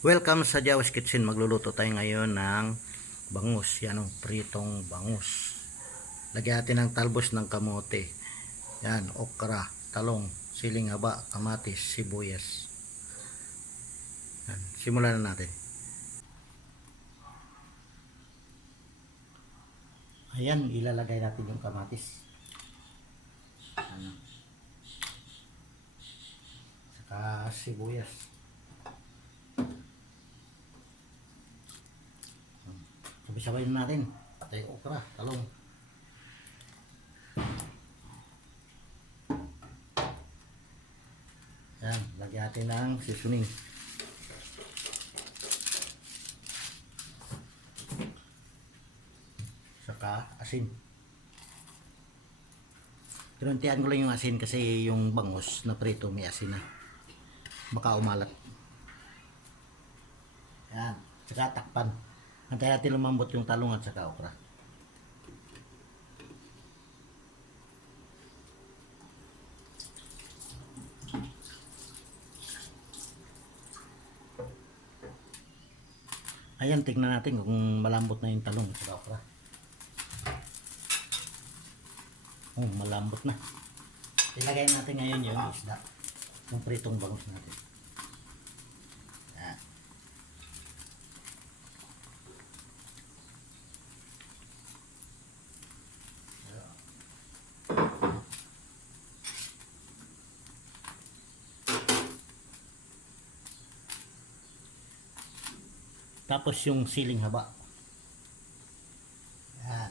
Welcome sa Jawas Kitchen. Magluluto tayo ngayon ng bangus. Yan o, pritong bangus. Lagyan natin ng talbos ng kamote. Yan, okra, talong, siling haba, kamatis, sibuyas. Yan, simulan na natin. Ayan, ilalagay natin yung kamatis. Ano. Saka sibuyas. Sabay-sabay na natin. Patay okra, talong. Yan, lagyan natin ng seasoning. Saka asin. Pinuntian ko lang yung asin kasi yung bangus na prito may asin na. Baka umalat. Yan. Saka takpan. Antayin natin lumambot yung talong at saka okra. Ayan, tignan natin kung malambot na yung talong saka okra. Oh, malambot na. Ilagay natin ngayon yung isda. Yung pritong bangus natin. Yan. Tapos yung siling haba. Yan.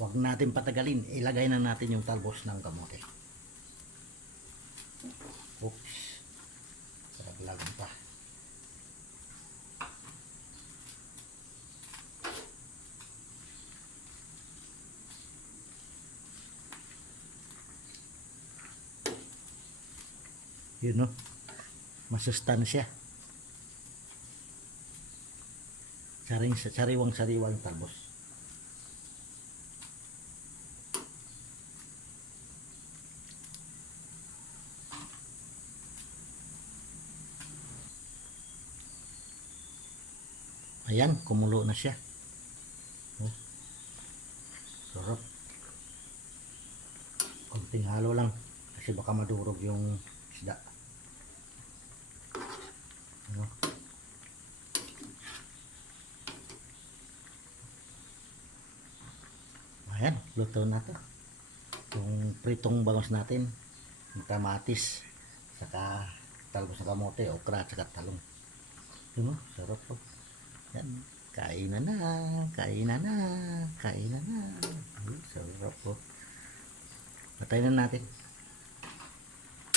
Huwag natin patagalin. Ilagay na natin yung talbos ng kamote. Oops. Sarap lang pa. Yun no. Masustansya. Saring sariwang sariwang talbos. Ayan, kumulo na siya. Oh. Sarap. Konting halo lang kasi baka madurog yung isda. Ano? Ayan, luto na to. Yung pritong bangus natin, yung kamatis, saka talbos ng kamote, okra, saka talong. Diba? Sarap po. Yan. Kainan na, kainan na, kainan na. Ay, sarap po. Patayin na natin.